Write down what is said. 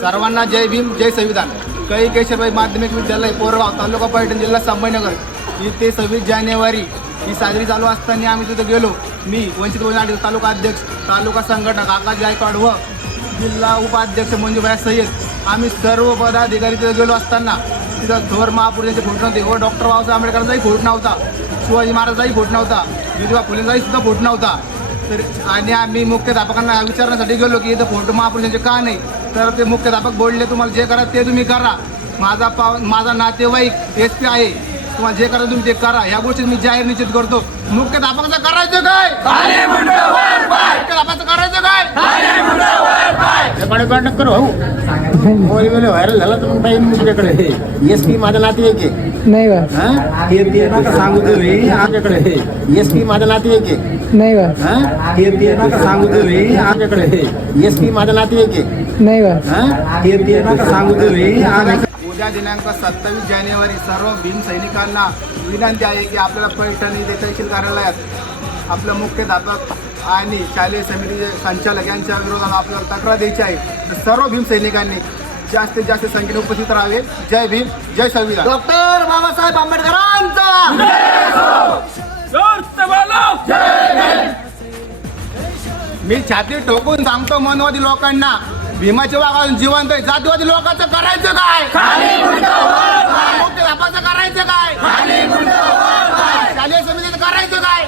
सर्वांना जय भीम जय संविधान. कै केशरबाई माध्यमिक विद्यालय पोरगाव तालुका पैठण जिल्हा संभाजीनगर इथे 26 जानेवारी ही साजरी चालू असताना आम्ही तिथे गेलो. मी वंचित बहुजन आघाडीचा तालुका अध्यक्ष, तालुका संघटक आकाश गायकवाड व जिल्हा उपाध्यक्ष मंजूभाई सय्यद आम्ही सर्व पदाधिकारी तिथे गेलो असताना तिथं थोर महापुरुषांचे फोटो नव्हते व डॉक्टर बाबासाहेब आंबेडकरांचाही फोटो नव्हता, शिवाजी महाराजांचाही फोटो नव्हता, ज्योतिबा फुलेंचाही सुद्धा फोटो नव्हता. तर आणि आम्ही मुख्याध्यापकांना विचारण्यासाठी गेलो की इथं फोटो महापुरुषांचे का नाही. तर ते मुख्याध्यापक बोलले तुम्हाला जे करा ते तुम्ही करा. माझा नातेवाईक SP आहे, तुम्हाला जे करा तुम्ही ते करा. ह्या गोष्टी मी जाहीर निश्चित करतो. मुख्याध्यापकाचं करायचं काय, मुख्याध्यापकाचं करायचं काय. व्हायरल झाला तर मग पाहिजे तुझ्याकडे. SP माझा नातेवाईक आहे नाही बा, ते नका सांगू तुम्ही आमच्याकडे. SP माझा नातेवाईक आहे नाही बा, ते नका सांगू तुम्ही आमच्याकडे. SP माझा नातेवाईक आहे नाही बा, ते नका सांगू तुम्ही. उद्या दिनांक 27 जानेवारी सर्व भीम सैनिकांना विनंती आहे की आपल्याला पैठण येथे तहसील कार्यालयात आपलं मुख्याध्यापक आणि शालेय समितीचे संचालक यांच्या विरोधात आपल्याला तक्रार द्यायची आहे. तर सर्व भीम सैनिकांनी जास्तीत जास्त संख्येने उपस्थित राहावे. जय भीम जय संविधान. डॉक्टर बाबासाहेब आंबेडकरांचा मी छाती ठोकून सांगतो मनवादी लोकांना, भीमाच्या वागावून जिवंत आहे. जातीवादी लोकांचं करायचं काय, मुख्याध्यापकाचं करायचं काय, शालेय समितीचं करायचं काय.